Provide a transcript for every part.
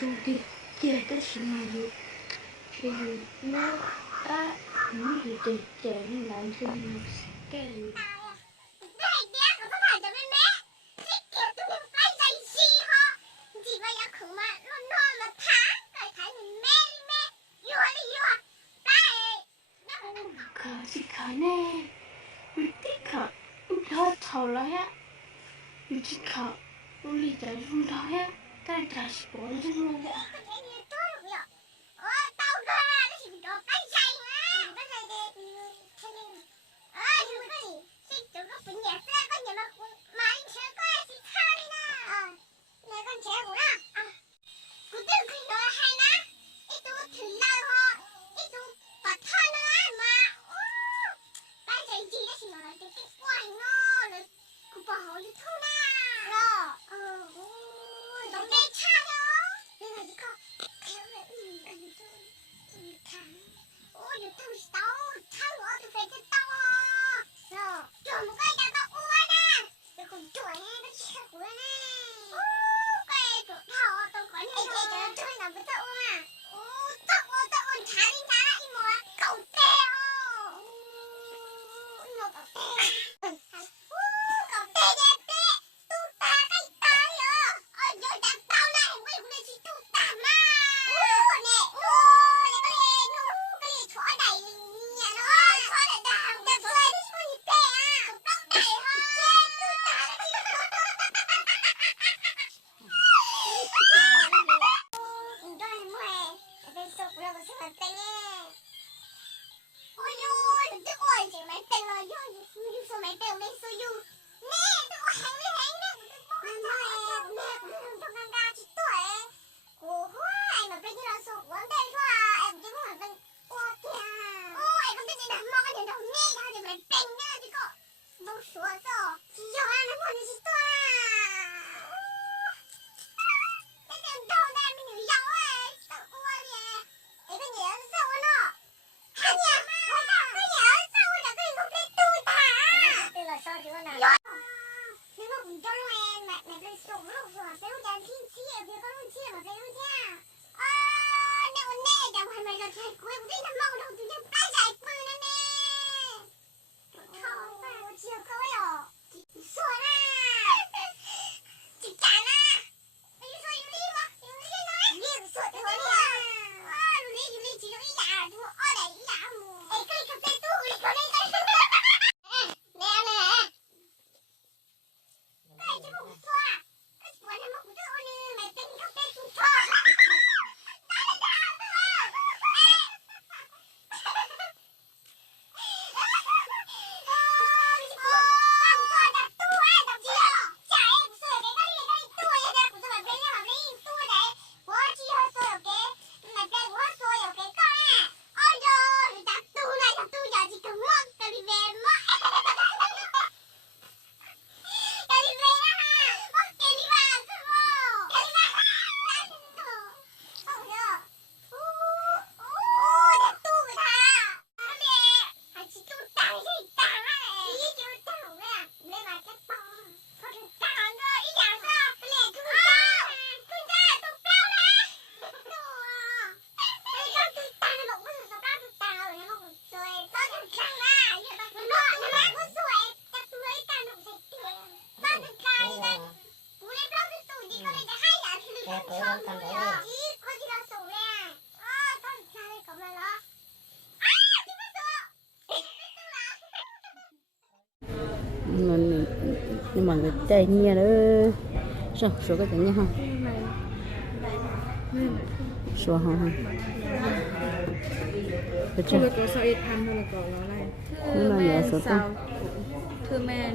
donc diretta scenario e no a lui che l'altro non siสิขาแน่วิธีขาทอดเท่าไรฮะวิธีขาอุลิจะรู้ได้ฮะแต่จะสปอยล์รู้เลยnhưng mà người chơi nhiều nữa số số cái tiếng nhá không số không được chưa nhưng mà nhớ số khôngคือแมน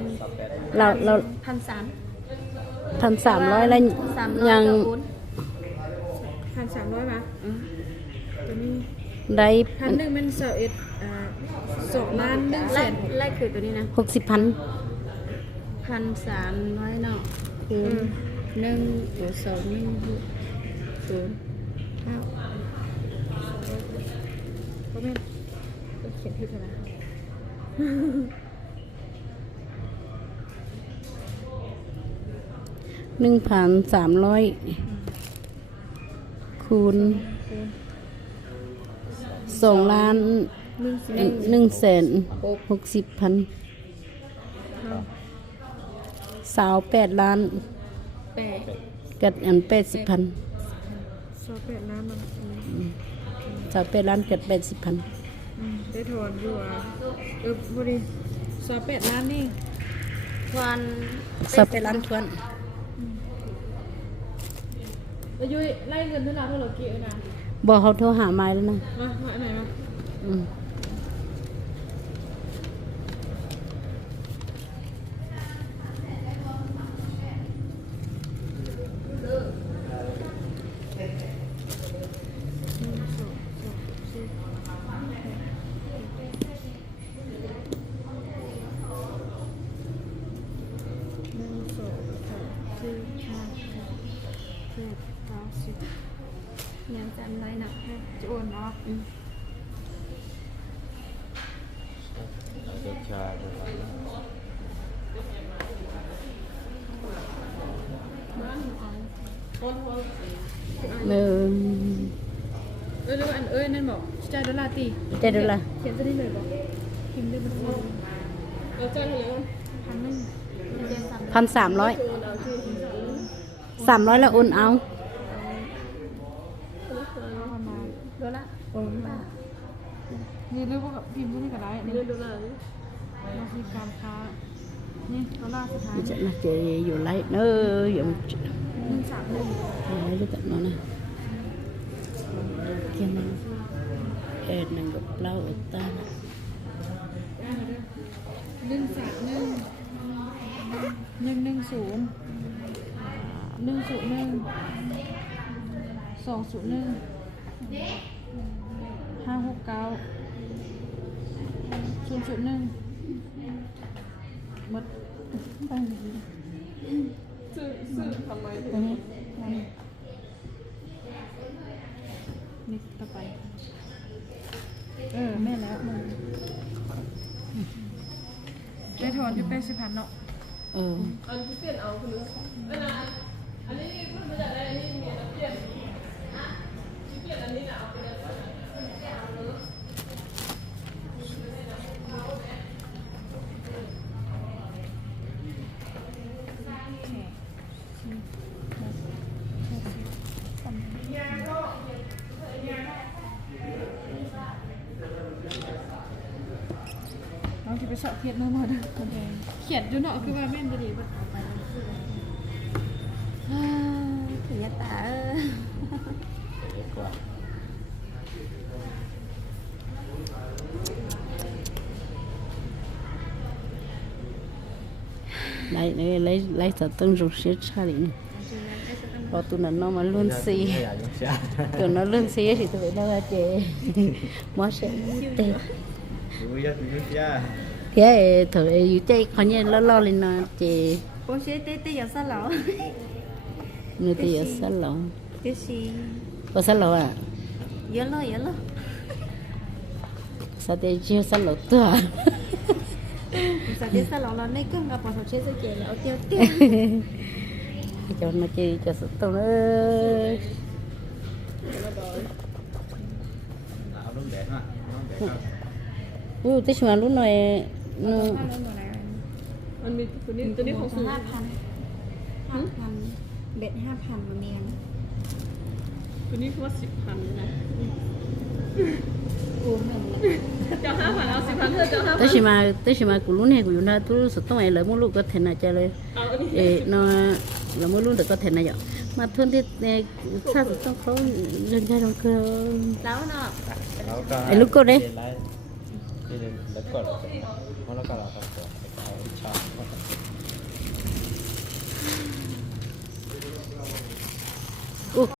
เรา1,300แล้วยัง1,300ป่ะตัวนี้ได้1,000มัน2ล้าน1แสนแรกคือตัวนี้นะ60,000 1,300เนาะคือ1หรือ2 1 0ก็ไม่เขียนผิดนะ1,300 คูณ2 ล้าน160,000 28 ล้าน แปด กับอัน80,000 28 ล้านมัน 28 ล้านกับ80,000 ได้ถอนอยู่บ่ดี28 ล้านนี่ วัน 28 ล้านทวน แล้วยุ้ยไล่เงินเท่าไหร่เท่าไหร่กี่นะ บ่เขาโทรหาไม้แล้วนะ มาไหนมา อืม เนี่ยจำไรนะจะโอนเนาะ เด็กชาย เออ แล้วอันนั่นบอกจ่ายดอลลาร์ตี ได้ดูละ เขียนจะได้เลยบอกพิมพ์ได้บัญชีจ่ายเท่าไหร่1,300 1,300300แล้วโอนเอา ประมาณดอลลาร์โอนมานี่เรียกว่าพิมพ์ที่นี่ก็ได้นี่ดอลลาร์มาที่การค้านี่ดอลลาร์สุดท้าย จะน่าจะอยู่ไรเนอะอยู่ไรรู้จักเนาะนะเกี่ยมันนั่งกับเปล่าอุตา หมดไปซื้อทำไม ตรงนี้ นี่ต่อไปแม่แล้วมึงได้ถอนอยู่80,000เนาะ เออ อันที่เปลี่ยนเอาคืออันนี้คุณไม่ได้อันนี้เมียเปลี่ยนที่เปลี่ยนอันนี้นะเอาไปเลยเราจะไปสอบเทียบเมื่อมาด้วยเขียนดูเนาะคือว่าแม่นจะดีป่ะเอาไป ถึงจะตา lấy thật tương rụt xếp xa đi nè rồi tụi nó mà luôn xì tụi nó luôn xì thì tụi nó là chè mất sẽ tê thế thời yêu chơi coi như lo lên nó chè bố sẽ tê giờ sao lẩu người ta giờ sát lẩu cái gì có sát lẩu à giờ lo sao tê chiêu sát lẩu tua sao tê sao lẩu nó này cứ ngập vào thầu chơi chơi lẩu tiêu tiêu cho nó chơi cho sát tao nữa tí xíu lúc này nó มันมีตัวนี้ของสูง 5,000เบ็ด5,000มันเนียน ตัวนี้คือว่า10,000เลยนะ กูเหมือน เจ้า5,000เอา10,000เธอเจ้า5,000 tới khi mà của lúc này của chúng ta tôi sẽ tông này lấy một lúc có thể là chơiเลย เอาอันนี้ nó là một lúc được có thể là vậy mà thường thì sao thì tông có lên chơi trong cơ แล้วเนาะ ไอ้ลูกก็ได้ แล้วก็เรา